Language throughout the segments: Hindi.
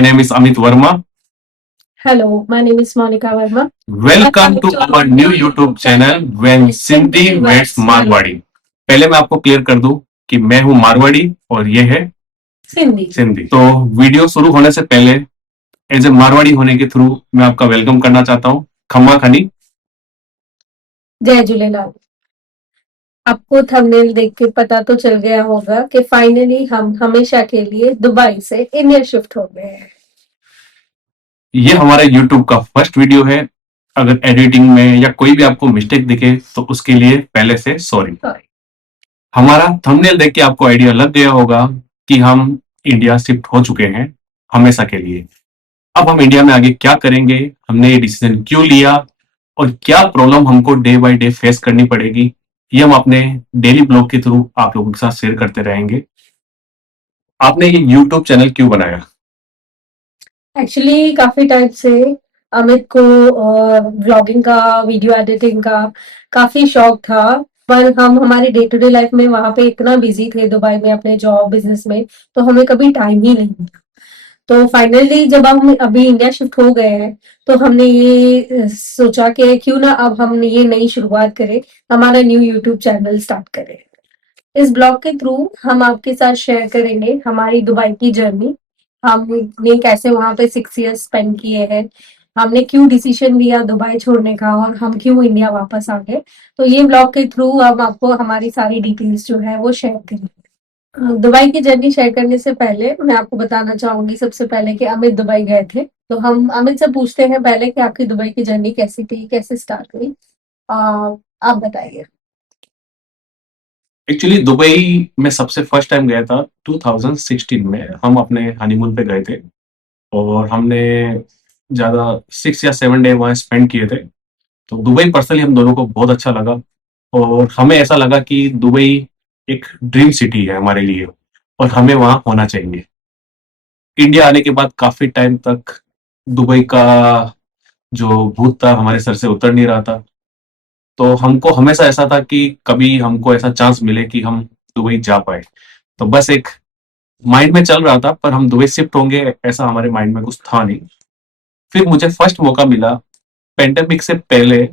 My name is Amit Verma. Hello, my name is Monica Verma. Welcome to our new YouTube channel When Sindhi Meets Marwari. पहले मैं आपको क्लियर कर दूं कि मैं हूं मारवाड़ी और ये है सिंधी। तो वीडियो शुरू होने से पहले एज ए मारवाड़ी होने के थ्रू मैं आपका वेलकम करना चाहता हूं। खम्मा खनी। जय झूलेलाल। आपको थंबनेल देख के पता तो चल गया होगा कि फाइनली हम हमेशा के लिए दुबई से इंडिया शिफ्ट हो गए हैं। ये हमारा YouTube का फर्स्ट वीडियो है। अगर एडिटिंग में या कोई भी आपको मिस्टेक दिखे तो उसके लिए पहले से सॉरी। हमारा थंबनेल देख के आपको आइडिया लग गया होगा कि हम इंडिया शिफ्ट हो चुके हैं हमेशा के लिए। अब हम इंडिया में आगे क्या करेंगे, हमने ये डिसीजन क्यों लिया और क्या प्रॉब्लम हमको डे बाय डे फेस करनी पड़ेगी, ये हम अपने डेली ब्लॉग के थ्रू आप लोगों के साथ शेयर करते रहेंगे। आपने ये यूट्यूब चैनल क्यों बनाया? एक्चुअली काफी टाइम से अमित को व्लॉगिंग का, वीडियो एडिटिंग का काफी शौक था, पर हम हमारी डे टू डे लाइफ में वहां पे इतना बिजी थे दुबई में अपने जॉब बिजनेस में, तो हमें कभी टाइम ही नहीं मिला। तो फाइनली जब हम अभी इंडिया शिफ्ट हो गए हैं तो हमने ये सोचा कि क्यों ना अब हम ये नई शुरुआत करें, हमारा न्यू यूट्यूब चैनल स्टार्ट करें। इस ब्लॉग के थ्रू हम आपके साथ शेयर करेंगे हमारी दुबई की जर्नी, हमने कैसे वहां पे 6 इयर्स स्पेंड किए हैं, हमने क्यों डिसीजन लिया दुबई छोड़ने का और हम क्यों इंडिया वापस आ गए। तो ये ब्लॉग के थ्रू हम आपको हमारी सारी डिटेल्स जो है वो शेयर करेंगे। दुबई की जर्नी शेयर करने से पहले मैं आपको बताना चाहूंगी सबसे पहले कि अमित दुबई गए थे, तो हम अमित से पूछते हैं पहले कि आपकी दुबई की जर्नी कैसी थी, कैसे स्टार्ट हुई। आप बताइए। एक्चुअली दुबई में सबसे फर्स्ट टाइम गया था 2016 में। हम अपने हनीमून पे गए थे और हमने ज्यादा 6 या 7 डे वहाँ स्पेंड किए थे। तो दुबई पर्सनली हम दोनों को बहुत अच्छा लगा और हमें ऐसा लगा कि दुबई एक ड्रीम सिटी है हमारे लिए और हमें वहां होना चाहिए। इंडिया आने के बाद काफी टाइम तक दुबई का जो भूत था हमारे सर से उतर नहीं रहा था। तो हमको हमेशा ऐसा था कि कभी हमको ऐसा चांस मिले कि हम दुबई जा पाए। तो बस एक माइंड में चल रहा था, पर हम दुबई शिफ्ट होंगे ऐसा हमारे माइंड में कुछ था नहीं। फिर मुझे फर्स्ट मौका मिला पेंडेमिक से पहले।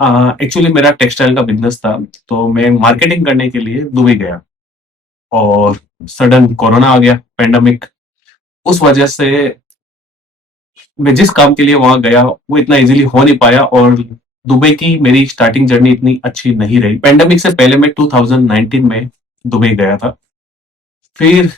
एक्चुअली मेरा टेक्सटाइल का बिजनेस था, तो मैं मार्केटिंग करने के लिए दुबई गया और सडन कोरोना आ गया, पेंडेमिक। उस वजह से मैं जिस काम के लिए वहां गया वो इतना इजीली हो नहीं पाया और दुबई की मेरी स्टार्टिंग जर्नी इतनी अच्छी नहीं रही। पेंडेमिक से पहले मैं 2019 में दुबई गया था। फिर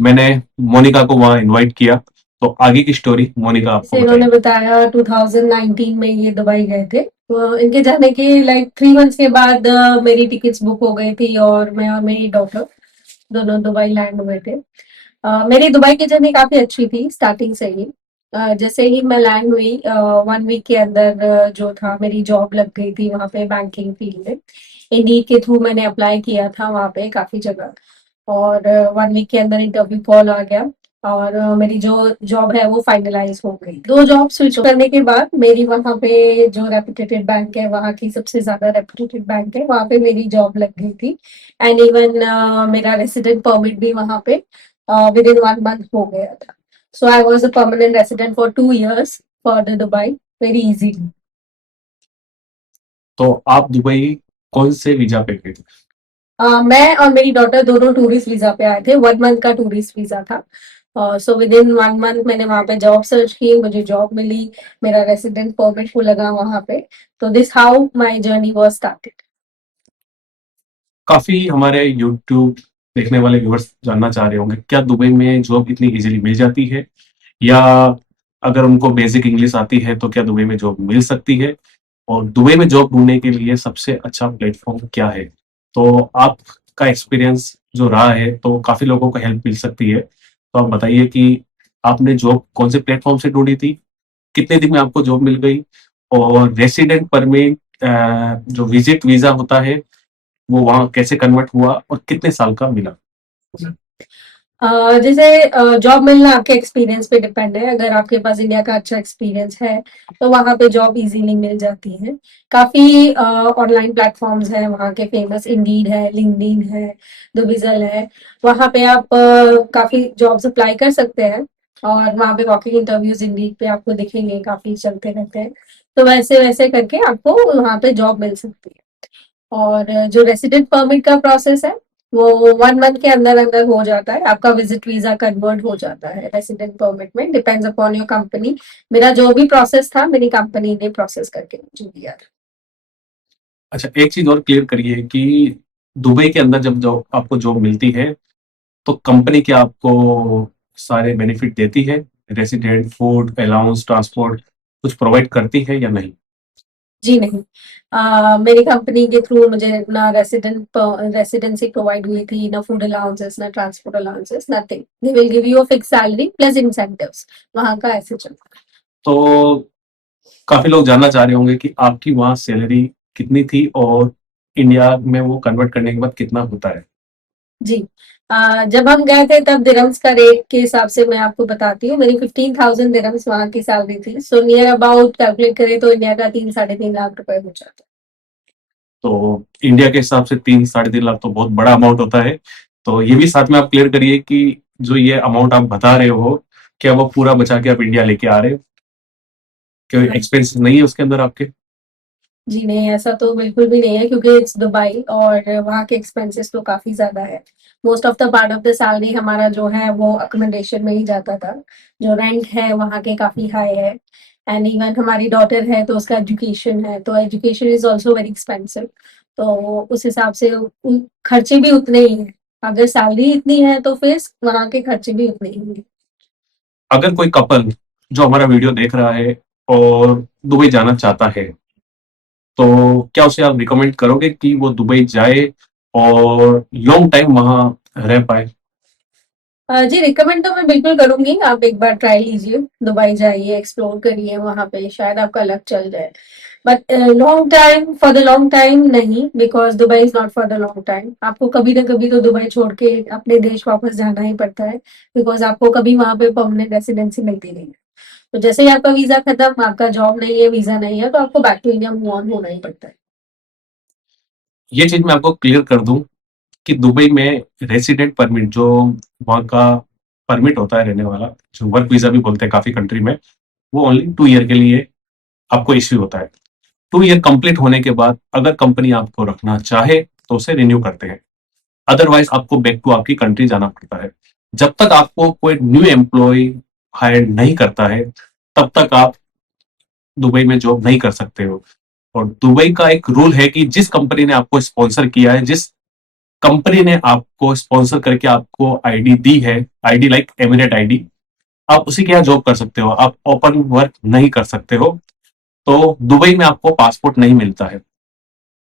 मैंने मोनिका को वहां इनवाइट किया, तो आगे की स्टोरी मोनिका आपको इन्होंने बताया 2019 में ये दुबई गए थे, तो इनके जाने के लाइक 3 मंथ्स के बाद मेरी टिकट्स बुक हो गई थी और मैं और मेरी डॉटर दोनों दुबई लैंड हुए थे। मेरी दुबई की जर्नी काफी अच्छी थी स्टार्टिंग से ही। जैसे ही मैं लैंड हुई 1 वीक के अंदर जो था मेरी जॉब लग गई थी वहां पे बैंकिंग फील्ड में। इंडीड के थ्रू मैंने अप्लाई किया था वहां पे काफी जगह और 1 वीक के अंदर इंटरव्यू कॉल आ गया और मेरी जो जॉब है वो फाइनलाइज हो गई। 2 जॉब स्विच करने के बाद मेरी वहां पे जो रेपुटेटेड बैंक है, वहां की सबसे ज्यादा रेपुटेटेड बैंक है, वहां पे मेरी जॉब लग गई थी। एंड इवन मेरा रेसिडेंट परमिट भी वहां पे विद इन 1 मंथ हो गया था। So I was a permanent resident for 2 years for the Dubai very easily. तो आप दुबई कौन से वीजा पे गए थे? मैं और मेरी डॉटर दोनों टूरिस्ट वीजा पे आए थे, 1 मंथ का टूरिस्ट वीजा था। सो विद इन 1 मंथ मैंने वहां पे जॉब सर्च की, मुझे जॉब मिली, मेरा रेसिडेंट परमिट को लगा वहां पे। तो this how my journey was started. काफी हमारे यूट्यूब देखने वाले व्यूअर्स जानना चाह रहे होंगे क्या दुबई में जॉब इतनी इजीली मिल जाती है, या अगर उनको बेसिक इंग्लिश आती है तो क्या दुबई में जॉब मिल सकती है, और दुबई में जॉब ढूंढने के लिए सबसे अच्छा प्लेटफॉर्म क्या है। तो आपका एक्सपीरियंस जो रहा है तो काफी लोगों को हेल्प मिल सकती है। तो आप बताइए कि आपने जॉब कौन से प्लेटफॉर्म से ढूंढी थी, कितने दिन में आपको जॉब मिल गई, और रेसिडेंट परमिट जो विजिट वीजा होता है वो वहाँ कैसे कन्वर्ट हुआ और कितने साल का मिला? जैसे जॉब मिलना आपके एक्सपीरियंस पे डिपेंड है। अगर आपके पास इंडिया का अच्छा एक्सपीरियंस है तो वहां पे जॉब इजीली मिल जाती है। काफी ऑनलाइन प्लेटफॉर्म्स हैं वहाँ के, फेमस इंडीड है, लिंक्डइन है, दुबिजल है। वहां पे आप काफी जॉब्स अप्लाई कर सकते हैं। और वहाँ पे वॉकिंग इंटरव्यूज इंडीड पे आपको दिखेंगे, काफी चलते रहते हैं। तो वैसे वैसे करके आपको वहाँ पे जॉब मिल सकती है। और जो रेसिडेंट परमिट का प्रोसेस है वो 1 मंथ के अंदर अंदर हो जाता है, आपका विजिट वीजा कन्वर्ट हो जाता है रेसिडेंट परमिट में, डिपेंड्स अपॉन योर कंपनी। मेरा जो भी प्रोसेस था मेरी कंपनी ने प्रोसेस करके मुझे दिया था। अच्छा, एक चीज़ और क्लियर करिए कि दुबई के अंदर जब जॉब आपको जॉब मिलती है, तो कंपनी क्या आपको सारे बेनिफिट देती है? रेसिडेंट, फूड, अलाउंस, ट्रांसपोर्ट कुछ प्रोवाइड करती है या नहीं? जी नहीं। मेरी कंपनी के थ्रू मुझे ना रेसिडेंसी प्रोवाइड हुई थी, ना फूड अलाउंसेस, ना transport allowances, nothing. They will give you a fix salary plus incentives. वहाँ का ऐसे चलता है। तो काफ़ी लोग जानना चाह रहे होंगे कि आपकी वहाँ सैलरी कितनी थी और इंडिया में वो कन्वर्ट करने के बाद कितना होता है? जी। जब हम गए थे तब दिरहम्स का रेट के हिसाब से मैं आपको बताती हूँ, मेरी 15,000 दिरहम्स वहाँ की सैलरी थी। सो नियर अबाउट कैलकुलेट करें तो इंडिया का 3 साढ़े 3 लाख रुपए हो जाता है। तो इंडिया के हिसाब से 3 साढ़े 3 लाख तो बहुत बड़ा अमाउंट होता है। तो ये भी साथ में आप क्लियर करिए कि जो ये अमाउंट आप बता रहे हो, क्या वो पूरा बचा के आप इंडिया लेके आ रहे हो? कोई हाँ एक्सपेंस नहीं है उसके अंदर आपके? जी नहीं, ऐसा तो बिल्कुल भी नहीं है क्योंकि इट्स दुबई और वहाँ के एक्सपेंसेस तो काफ़ी ज़्यादा है। Most of the part of the salary हमारा जो है वो अकोमोडेशन में ही जाता था। जो रेंट है वहाँ के काफ़ी हाई है। एंड इवन हमारी डॉटर है तो उसका एजुकेशन है, तो education is also very expensive. तो उस हिसाब से खर्चे भी उतने ही हैं। अगर सैलरी इतनी है तो फिर वहाँ के खर्चे भी उतने ही हैं। अगर कोई कपल जो हमारा वीडियो देख रहा है और दुबई जाना चाहता है, तो क्या उसे आप रिकमेंड करोगे कि वो दुबई जाए और लॉन्ग टाइम वहाँ रह पाए? जी रिकमेंड तो मैं बिल्कुल करूंगी, आप एक बार ट्राई लीजिए, दुबई जाइए, एक्सप्लोर करिए वहां पे, शायद आपका लक चल जाए। But long time, for the long time नहीं, because Dubai is not for the long time. आपको कभी ना कभी तो दुबई छोड़ के अपने देश वापस जाना ही पड़ता है, बिकॉज आपको कभी वहां पे परमानेंट रेसिडेंसी मिलती नहीं है। तो जैसे ही आपका वीजा खत्म, आपका जॉब नहीं है, वीजा नहीं है, तो आपको back to India move on होना ही पड़ता है। ये चीज़ मैं आपको क्लियर कर दूँ कि दुबई में रेसिडेंट परमिट जो वहाँ का परमिट होता है रहने वाला, जो वर्क वीज़ा भी बोलते हैं काफ़ी कंट्री में, वो ओनली 2 ईयर के लिए आपको इश्यू होता है। 2 ईयर कंप्लीट होने के बाद अगर कंपनी आपको रखना चाहे तो उसे रिन्यू करते हैं। अदरवाइज़ आपको बैक टू आपकी कंट्री जाना पड़ता है। जब तक आपको कोई न्यू एम्प्लॉयी हायर नहीं करता है, तब तक आप दुबई में जॉब नहीं कर सकते हो। और दुबई का एक रूल है कि जिस कंपनी ने आपको स्पॉन्सर किया है, जिस कंपनी ने आपको स्पॉन्सर करके आपको आईडी दी है, आईडी लाइक एमिरेट आईडी, आप उसी के यहाँ जॉब कर सकते हो, आप ओपन वर्क नहीं कर सकते हो। तो दुबई में आपको पासपोर्ट नहीं मिलता है।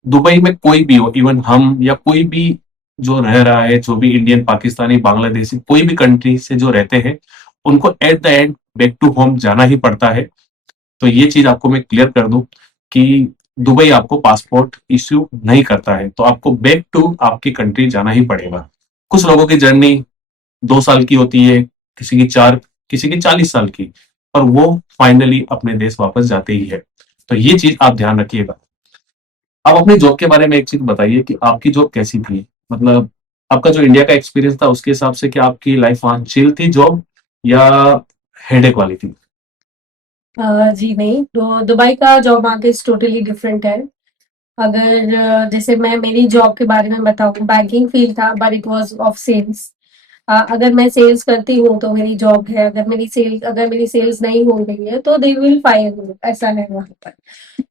दुबई में कोई भी हो, इवन हम या कोई भी जो रह रहा है, जो भी इंडियन, पाकिस्तानी, बांग्लादेशी, कोई भी कंट्री से जो रहते हैं, उनको at the end back to home जाना ही पड़ता है। तो ये चीज़ आपको मैं क्लियर कर दूँ कि दुबई आपको पासपोर्ट इश्यू नहीं करता है, तो आपको बैक टू आपकी कंट्री जाना ही पड़ेगा। कुछ लोगों की जर्नी 2 साल की होती है, किसी की 4, किसी की 40 साल की, पर वो फाइनली अपने देश वापस जाते ही है। तो ये चीज़ आप ध्यान रखिएगा। आप अपनी जॉब के बारे में एक चीज़ बताइए कि आपकी जॉब कैसी थी? मतलब आपका जो इंडिया का एक्सपीरियंस था उसके हिसाब से क्या आपकी लाइफ वहाँ चिल थी जॉब या हेडेक वाली थी? जी नहीं, तो दुबई का जॉब मार्केट टोटली डिफरेंट है। अगर जैसे मैं मेरी जॉब के बारे में बताऊँ, बैंकिंग फील्ड था but it was of sales. अगर मैं सेल्स करती हूँ तो मेरी जॉब है, अगर मेरी सेल्स नहीं हो रही है तो दे विल फायर मी, ऐसा है वहाँ पर।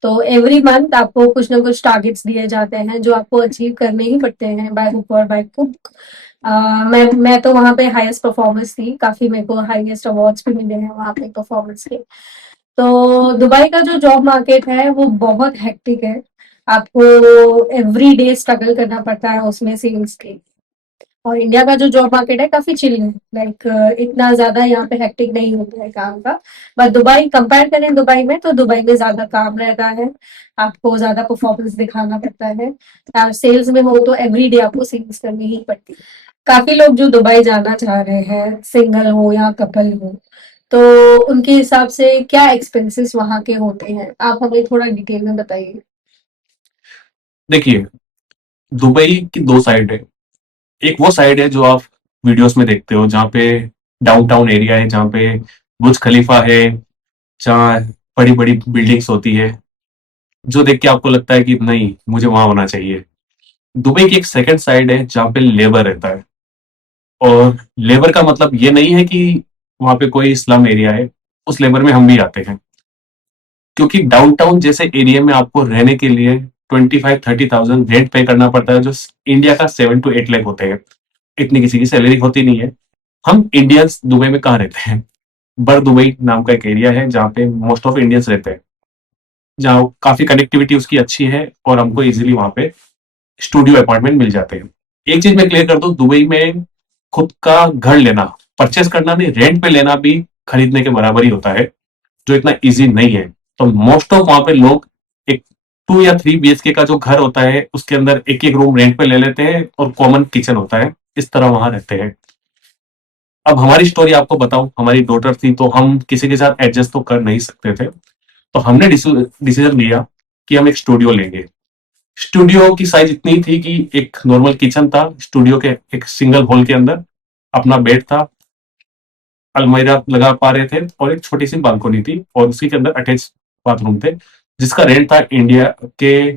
तो एवरी मंथ आपको कुछ ना कुछ टारगेट्स दिए जाते हैं जो आपको अचीव करने ही पड़ते हैं, बाय हुक और बाय क्रुक। मैं तो वहाँ पे हाईएस्ट परफॉर्मेंस थी, काफ़ी मेरे को हाईएस्ट अवार्ड्स भी मिले हैं वहाँ पे परफॉर्मेंस के। तो दुबई का जो जॉब मार्केट है वो बहुत हेक्टिक है। आपको एवरी डे स्ट्रगल करना पड़ता है उसमें सेल्स के। और इंडिया का जो जॉब मार्केट है काफी चिल है, लाइक इतना ज्यादा यहाँ पे हेक्टिक नहीं होता है काम का। बट दुबई कंपेयर करें दुबई में, तो दुबई में ज्यादा काम रहता है, आपको ज्यादा परफॉर्मेंस दिखाना पड़ता है। सेल्स में हो तो एवरी डे आपको सेल्स करनी ही पड़ती है। काफी लोग जो दुबई जाना चाह रहे हैं, सिंगल हो या कपल हो, तो उनके हिसाब से क्या एक्सपेंसेस वहाँ के होते हैं, आप हमें थोड़ा डिटेल में बताइए। देखिए, दुबई की 2 साइड है। एक वो साइड है जो आप वीडियोज़ में देखते हो जहाँ पे डाउनटाउन एरिया है जहाँ पे बुर्ज खलीफा है, जहाँ बड़ी बड़ी बिल्डिंग्स होती है, जो देख के आपको लगता है कि नहीं, मुझे वहां होना चाहिए। दुबई की एक सेकंड साइड है जहाँ पे लेबर रहता है, और लेबर का मतलब ये नहीं है कि वहां पे कोई स्लम एरिया है, उस लेबर में हम भी आते हैं। क्योंकि डाउनटाउन जैसे एरिया में आपको रहने के लिए 25-30,000 रेंट पे करना पड़ता है, जो इंडिया का 7 to 8 लाख होते हैं। इतनी किसी की सैलरी होती नहीं है। हम इंडियंस दुबई में कहाँ रहते हैं? बर दुबई नाम का एक एरिया है जहाँ पे मोस्ट ऑफ इंडियंस रहते हैं, जहाँ काफी कनेक्टिविटी उसकी अच्छी है, और हमको इजीली वहां पे स्टूडियो अपार्टमेंट मिल जाते हैं। एक चीज मैं क्लियर कर दूं, दुबई में खुद का घर लेना, परचेस करना नहीं, रेंट पे लेना भी खरीदने के बराबर ही होता है, जो इतना इजी नहीं है। तो मोस्ट ऑफ वहां पे लोग एक 2 या 3 BHK का जो घर होता है, उसके अंदर एक एक रूम रेंट पे ले लेते हैं और कॉमन किचन होता है, इस तरह वहां रहते हैं। अब हमारी स्टोरी आपको बताऊं, हमारी डॉटर थी तो हम किसी के साथ एडजस्ट तो कर नहीं सकते थे, तो हमने डिसीजन लिया कि हम एक स्टूडियो लेंगे। स्टूडियो की साइज इतनी थी कि एक नॉर्मल किचन था, स्टूडियो के एक सिंगल हॉल के अंदर अपना बेड था, अलमीरा लगा पा रहे थे, और एक छोटी सी बालकनी थी, और उसी के अंदर अटैच बाथरूम थे, जिसका रेंट था इंडिया के,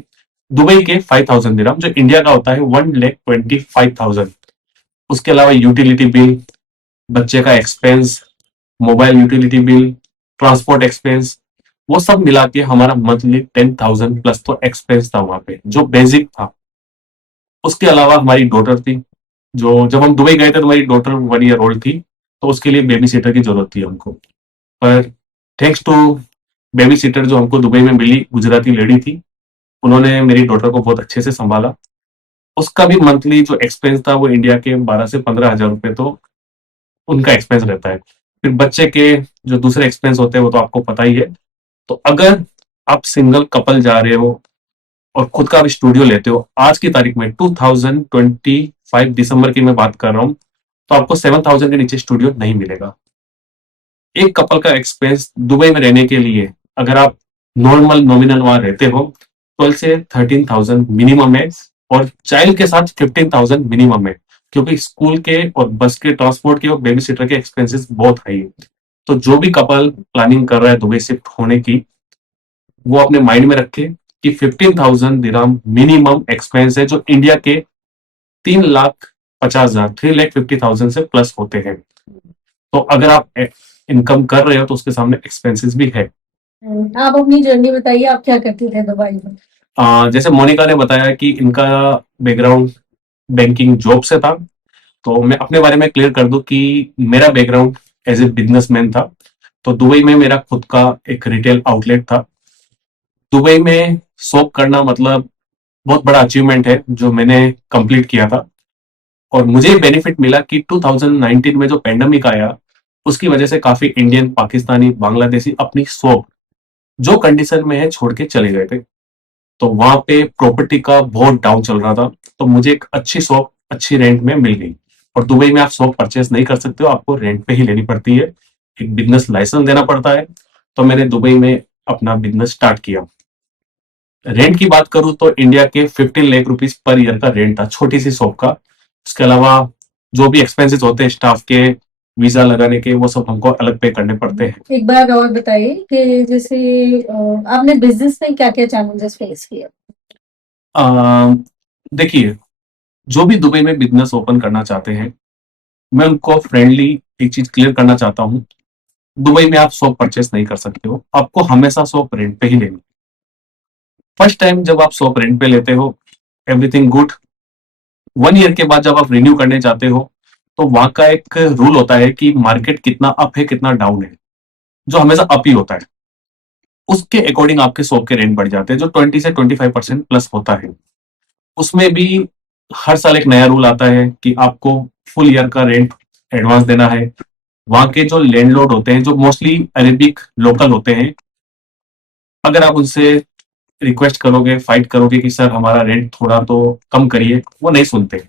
दुबई के 5,000 दिरहम, जो इंडिया का होता है 1,25,000। उसके अलावा यूटिलिटी बिल, बच्चे का expense, mobile utility bill, transport expense, वो सब मिला के हमारा मंथली 10,000 प्लस तो एक्सपेंस था वहां पे, जो बेसिक था। उसके अलावा हमारी डॉटर थी, जो जब हम दुबई गए थे तो हमारी डॉटर 1 ईयर ओल्ड थी, तो उसके लिए बेबी सीटर की जरूरत थी हमको। पर थैंक्स टू बेबी सीटर जो हमको दुबई में मिली, गुजराती लेडी थी, उन्होंने मेरी डॉटर को बहुत अच्छे से संभाला। उसका भी मंथली जो एक्सपेंस था वो इंडिया के 12 से 15 हजार रुपए तो उनका एक्सपेंस रहता है। फिर बच्चे के जो दूसरे एक्सपेंस होते हैं वो तो आपको पता ही है। तो अगर आप सिंगल कपल जा रहे हो और खुद का भी स्टूडियो लेते हो, आज की तारीख में 2025 दिसंबर की मैं बात कर रहा हूँ, तो आपको 7,000 के नीचे स्टूडियो नहीं मिलेगा। एक कपल का एक्सपेंस दुबई में रहने के लिए, अगर आप नॉर्मल नॉमिनल वहां रहते हो, 12 से 13,000 मिनिमम है, और चाइल्ड के साथ 15,000 मिनिमम है, क्योंकि स्कूल के और बस के ट्रांसपोर्ट के और बेबी सीटर के एक्सपेंसेस बहुत हाई है। तो जो भी कपल प्लानिंग कर रहा है दुबई शिफ्ट होने की, वो अपने माइंड में रखे कि 15,000 दिरहम मिनिमम एक्सपेंस है, जो इंडिया के 3,50,000, 3,50,000 से प्लस होते हैं। तो अगर आप इनकम कर रहे हो तो उसके सामने एक्सपेंसेस भी है। आप अपनी जर्नी बताइए, आप क्या करती थे दुबई में? जैसे मोनिका ने बताया कि इनका बैकग्राउंड बैंकिंग जॉब से था, तो मैं अपने बारे में क्लियर कर दूं कि मेरा बैकग्राउंड एज ए बिजनेसमैन था। तो दुबई में मेरा खुद का एक रिटेल आउटलेट था। दुबई में शॉप करना मतलब बहुत बड़ा अचीवमेंट है, जो मैंने कंप्लीट किया था। और मुझे बेनिफिट मिला कि 2019 में जो पेंडेमिक आया, उसकी वजह से काफी इंडियन, पाकिस्तानी, बांग्लादेशी अपनी शॉप जो कंडीशन में है छोड़ के चले गए थे। तो वहां पे प्रॉपर्टी का बहुत डाउन चल रहा था, तो मुझे एक अच्छी शॉप अच्छी रेंट में मिल गई। और दुबई में आप शॉप परचेस नहीं कर सकते हो, आपको रेंट पे ही लेनी पड़ती है, एक बिजनेस लाइसेंस देना पड़ता है। तो मैंने दुबई में अपना बिजनेस स्टार्ट किया। रेंट की बात करूं तो इंडिया के 15 लाख रुपीज पर ईयर का रेंट था, छोटी सी शॉप का। उसके अलावा जो भी एक्सपेंसेस होते हैं स्टाफ के, वीजा लगाने के, वो सब हमको अलग पे करने पड़ते हैं। एक बार और बताइए कि जैसे आपने बिजनेस में क्या-क्या चैलेंजेस फेस किए? अ, देखिए, जो भी दुबई में बिजनेस ओपन करना चाहते हैं, मैं उनको फ्रेंडली एक चीज क्लियर करना चाहता हूँ। दुबई में आप शॉप परचेस नहीं कर सकते हो, आपको हमेशा शॉप रेंट पे ही लेनी। फर्स्ट टाइम जब आप शॉप रेंट पे लेते हो, एवरीथिंग गुड। 1 ईयर के बाद जब आप रिन्यू करने जाते हो, तो वहां का एक रूल होता है कि मार्केट कितना अप है कितना डाउन है, जो हमेशा अप ही होता है। उसके अकॉर्डिंग आपके शॉप के रेंट बढ़ जाते हैं, जो 20 से 25% प्लस होता है। उसमें भी हर साल एक नया रूल आता है कि आपको फुल ईयर का रेंट एडवांस देना है। वहां के जो लैंडलॉर्ड होते हैं, जो मोस्टली अरेबिक लोकल होते हैं, अगर आप उनसे रिक्वेस्ट करोगे, फाइट करोगे कि सर हमारा रेंट थोड़ा तो कम करिए, वो नहीं सुनते।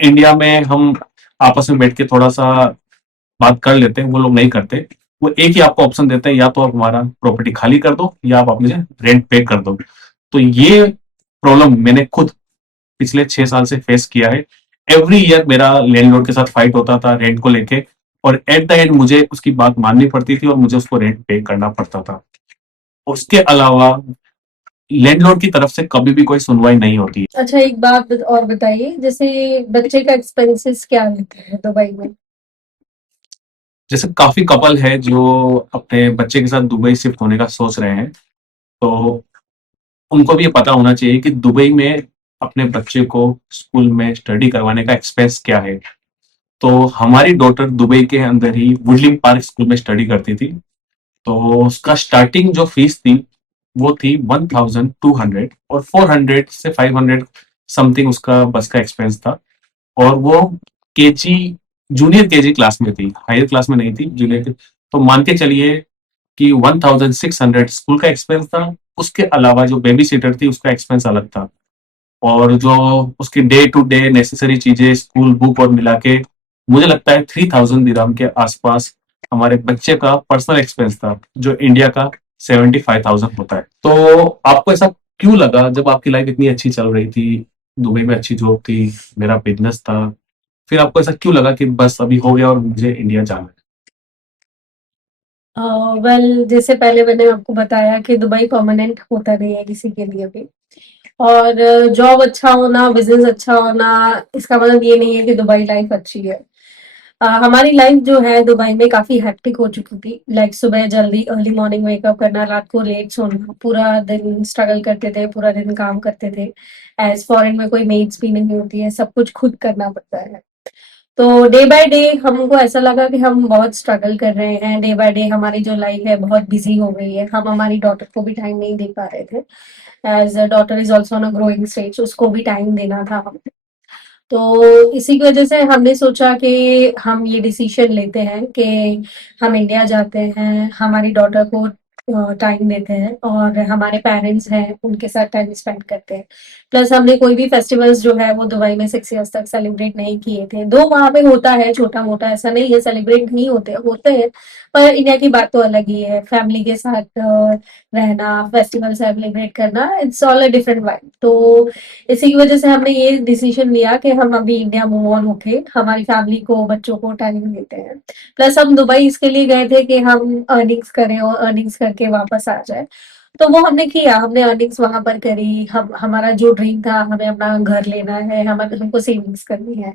इंडिया में हम आपस में बैठ के थोड़ा सा बात कर लेते हैं, वो लोग नहीं करते। वो एक ही आपको ऑप्शन देते हैं, या तो आप हमारा प्रॉपर्टी खाली कर दो या आप अपने रेंट पे कर दो। तो ये प्रॉब्लम मैंने खुद पिछले 6 साल से फेस किया है। एवरी ईयर मेरा लैंडलॉर्ड के साथ फाइट होता था रेंट को लेके, और एट द एंड मुझे उसकी बात माननी पड़ती थी और मुझे उसको रेंट पे करना पड़ता था। उसके अलावा लैंडलॉर्ड की तरफ से कभी भी कोई सुनवाई नहीं होती है। अच्छा, एक बात और बताइए, जैसे बच्चे का एक्सपेंसेस क्या रहते हैं दुबई में? जैसे काफ़ी कपल है जो अपने बच्चे के साथ दुबई शिफ्ट होने का सोच रहे हैं, तो उनको भी ये पता होना चाहिए कि दुबई में अपने बच्चे को स्कूल में स्टडी करवाने का एक्सपेंस क्या है। तो हमारी डॉटर दुबई के अंदर ही वुडलिंग पार्क स्कूल में स्टडी करती थी। तो उसका स्टार्टिंग जो फीस थी, वो थी 1200 और 400 से 500 समथिंग उसका बस का एक्सपेंस था। और वो केजी जूनियर केजी क्लास में थी, हायर क्लास में नहीं थी, जूनियर के। तो मान के चलिए कि 1600 स्कूल का एक्सपेंस था। उसके अलावा जो बेबी सीटर थी उसका एक्सपेंस अलग था। और जो उसकी डे टू डे नेसेसरी चीजें, स्कूल बुक और मिला के मुझे लगता है 3000 दिराम के आसपास हमारे बच्चे का पर्सनल एक्सपेंस था, जो इंडिया का 75,000 होता है। तो आपको ऐसा क्यों लगा जब आपकी लाइफ इतनी अच्छी चल रही थी, दुबई में अच्छी जॉब थी, मेरा बिजनेस था, फिर आपको ऐसा क्यों लगा कि बस अभी हो गया और मुझे इंडिया जाना है? वेल, जैसे पहले मैंने आपको बताया कि दुबई परमानेंट होता नहीं है किसी के लिए भी। और जॉब अच्छा होना, बिजनेस अच्छा होना, इसका मतलब ये नहीं है कि दुबई लाइफ अच्छी है। हमारी लाइफ जो है दुबई में काफी हेक्टिक हो चुकी थी। लाइक सुबह जल्दी अर्ली मॉर्निंग वेकअप करना, रात को लेट सोना, पूरा दिन स्ट्रगल करते थे, पूरा दिन काम करते थे। एज फॉरेन में कोई मेड्स भी नहीं होती है, सब कुछ खुद करना पड़ता है। तो डे बाय डे हमको ऐसा लगा कि हम बहुत स्ट्रगल कर रहे हैं। डे बाय डे हमारी जो लाइफ है बहुत बिजी हो गई है। हम हमारी डॉटर को भी टाइम नहीं दे पा रहे थे। As a daughter is also on a growing stage, उसको भी टाइम देना था हमें। तो इसी की वजह से हमने सोचा कि हम ये डिसीजन लेते हैं कि हम इंडिया जाते हैं, हमारी डॉटर को टाइम देते हैं और हमारे पेरेंट्स हैं उनके साथ टाइम स्पेंड करते हैं। प्लस हमने कोई भी फेस्टिवल्स जो है वो दुबई में 6 इयर्स तक सेलिब्रेट नहीं किए थे। दो वहाँ पे होता है छोटा मोटा, ऐसा नहीं है सेलिब्रेट नहीं होते, होते हैं। पर इंडिया की बात तो अलग ही है। फैमिली के साथ रहना, फेस्टिवल सेलिब्रेट करना, it's all a different vibe. तो इसी की वजह से हमने ये डिसीजन लिया कि हम अभी इंडिया मूव ऑन होके हमारी फैमिली को, बच्चों को टाइम देते हैं। प्लस हम दुबई इसके लिए गए थे कि हम अर्निंग्स करें और अर्निंग्स करके वापस आ जाए। तो वो हमने किया, हमने अर्निंग्स वहां पर करी। हम हमारा जो ड्रीम था, हमें अपना घर लेना है, हम हमको सेविंग्स करनी है,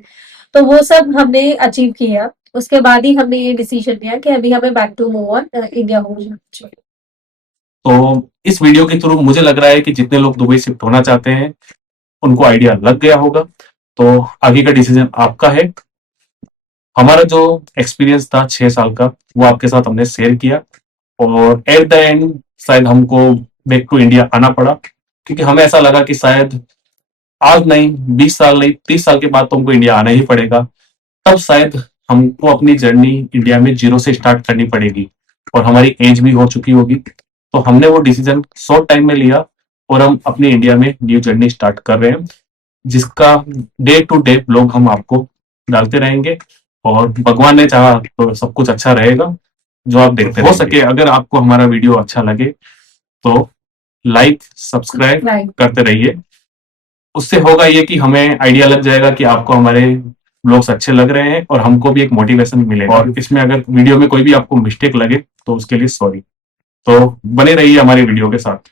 तो वो सब हमने अचीव किया। उसके बाद ही हमने ये डिसीजन लिया कि अभी हमें back to move on India हो जाना चाहिए। तो इस वीडियो के थ्रू मुझे लग रहा है कि जितने लोग दुबई शिफ्ट होना चाहते हैं उनको आइडिया लग गया होगा। तो आगे का डिसीजन आपका है। हमारा जो एक्सपीरियंस था 6 साल का, वो आपके साथ हमने शेयर किया। और एट द एंड शायद हमको बैक टू इंडिया आना पड़ा, क्योंकि हमें ऐसा लगा कि शायद आज नहीं, 20 साल नहीं, 30 साल के बाद तो हमको इंडिया आना ही पड़ेगा। तब शायद हमको अपनी जर्नी इंडिया में जीरो से स्टार्ट करनी पड़ेगी और हमारी एज भी हो चुकी होगी। तो हमने वो डिसीजन शॉर्ट टाइम में लिया और हम अपनी इंडिया में न्यू जर्नी स्टार्ट कर रहे हैं, जिसका डे टू डे ब्लॉग हम आपको डालते रहेंगे। और भगवान ने चाहा तो सब कुछ अच्छा रहेगा जो आप देखते हो सके। अगर आपको हमारा वीडियो अच्छा लगे तो लाइक सब्सक्राइब करते रहिए। उससे होगा ये कि हमें आइडिया लग जाएगा कि आपको हमारे ब्लॉग्स अच्छे लग रहे हैं और हमको भी एक मोटिवेशन मिलेगा। और इसमें अगर वीडियो में कोई भी आपको मिस्टेक लगे तो उसके लिए सॉरी। तो बने रहिए हमारी वीडियो के साथ।